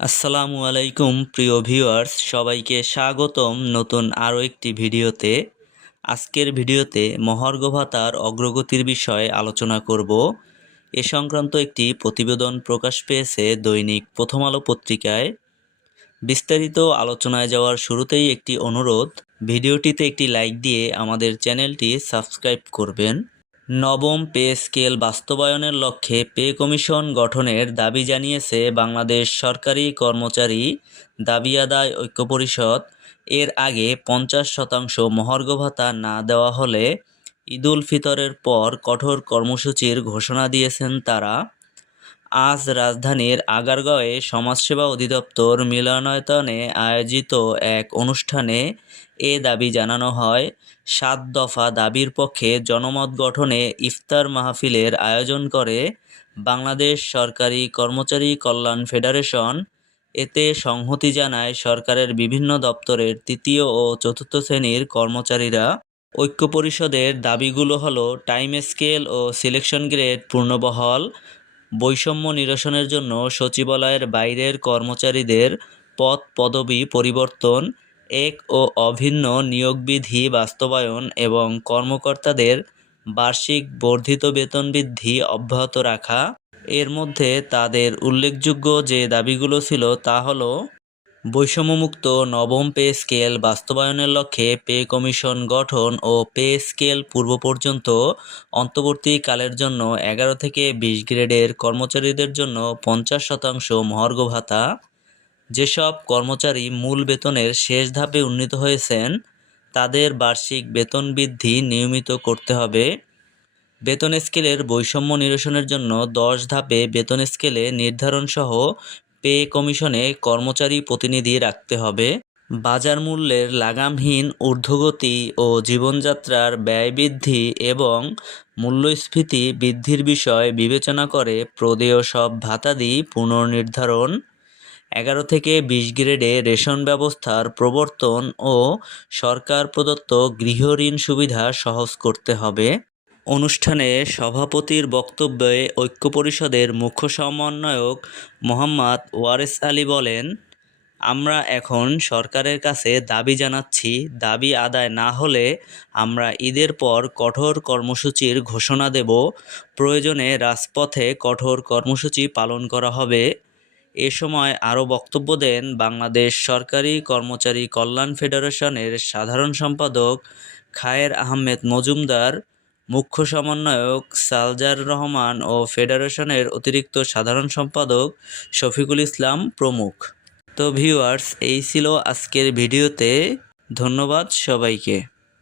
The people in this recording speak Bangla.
আসসালামু আলাইকুম, প্রিয় ভিউয়ার্স। সবাইকে স্বাগতম নতুন আরও একটি ভিডিওতে। আজকের ভিডিওতে মহার্ঘ ভাতার অগ্রগতির বিষয়ে আলোচনা করব। এ সংক্রান্ত একটি প্রতিবেদন প্রকাশ পেয়েছে দৈনিক প্রথম আলো পত্রিকায়। বিস্তারিত আলোচনায় যাওয়ার শুরুতেই একটি অনুরোধ, ভিডিওটিতে একটি লাইক দিয়ে আমাদের চ্যানেলটি সাবস্ক্রাইব করবেন। নবম পে স্কেল বাস্তবায়নের লক্ষ্যে পে কমিশন গঠনের দাবি জানিয়েছে বাংলাদেশ সরকারি কর্মচারী দাবি আদায় ঐক্য পরিষদ। এর আগে পঞ্চাশ শতাংশ মহার্ঘ ভাতা না দেওয়া হলে ঈদুল ফিতরের পর কঠোর কর্মসূচির ঘোষণা দিয়েছেন তারা। আজ রাজধানীর আগারগাঁওয়ে সমাজসেবা অধিদপ্তর মিলনায়তনে আয়োজিত এক অনুষ্ঠানে এ দাবি জানানো হয়। সাত দফা দাবির পক্ষে জনমত গঠনে ইফতার মাহফিলের আয়োজন করে বাংলাদেশ সরকারি কর্মচারী কল্যাণ ফেডারেশন। এতে সংহতি জানায় সরকারের বিভিন্ন দপ্তরের তৃতীয় ও চতুর্থ শ্রেণির কর্মচারীরা। ঐক্য পরিষদের দাবিগুলো হলো টাইম স্কেল ও সিলেকশন গ্রেড পূর্ণবহাল বৈষম্য নিরসনের জন্য সচিবালয়ের বাইরের কর্মচারীদের পদ পদবি পরিবর্তন, এক ও অভিন্ন নিয়োগবিধি বাস্তবায়ন এবং কর্মকর্তাদের বার্ষিক বর্ধিত বেতন বৃদ্ধি অব্যাহত রাখা। এর মধ্যে তাদের উল্লেখযোগ্য যে দাবিগুলো ছিল তা হলো বৈষম্যমুক্ত নবম পে স্কেল বাস্তবায়নের লক্ষ্যে পে কমিশন গঠন ও পে স্কেল পূর্ব পর্যন্ত অন্তর্বর্তীকালের জন্য এগারো থেকে বিশ গ্রেডের কর্মচারীদের জন্য পঞ্চাশ শতাংশ মহার্ঘ ভাতা। যেসব কর্মচারী মূল বেতনের শেষ ধাপে উন্নীত হয়েছেন, তাদের বার্ষিক বেতন বৃদ্ধি নিয়মিত করতে হবে। বেতন স্কেলের বৈষম্য নিরসনের জন্য দশ ধাপে বেতন স্কেলে নির্ধারণসহ পে কমিশনে কর্মচারী প্রতিনিধি রাখতে হবে। বাজার মূল্যের লাগামহীন ঊর্ধ্বগতি ও জীবনযাত্রার ব্যয় বৃদ্ধি এবং মূল্যস্ফীতি বৃদ্ধির বিষয় বিবেচনা করে প্রদেয় সব ভাতাদি পুনর্নির্ধারণ। এগারো থেকে বিশ গ্রেডে রেশন ব্যবস্থার প্রবর্তন ও সরকার প্রদত্ত গৃহঋণ সুবিধা সহজ করতে হবে। অনুষ্ঠানে সভাপতির বক্তব্যে ঐক্য পরিষদের মুখ্য সমন্বয়ক মোহাম্মদ ওয়ারেস আলী বলেন, আমরা এখন সরকারের কাছে দাবি জানাচ্ছি, দাবি আদায় না হলে আমরা ঈদের পর কঠোর কর্মসূচির ঘোষণা দেব। প্রয়োজনে রাজপথে কঠোর কর্মসূচি পালন করা হবে। এ সময় আরও বক্তব্য দেন বাংলাদেশ সরকারি কর্মচারী কল্যাণ ফেডারেশনের সাধারণ সম্পাদক খায়ের আহমেদ মজুমদার মুখ্য সমন্বয়ক সালজার রহমান ও ফেডারেশনের অতিরিক্ত সাধারণ সম্পাদক শফিকুল ইসলাম প্রমুখ। তো ভিউয়ার্স, এই ছিল আজকের ভিডিওতে। ধন্যবাদ সবাইকে।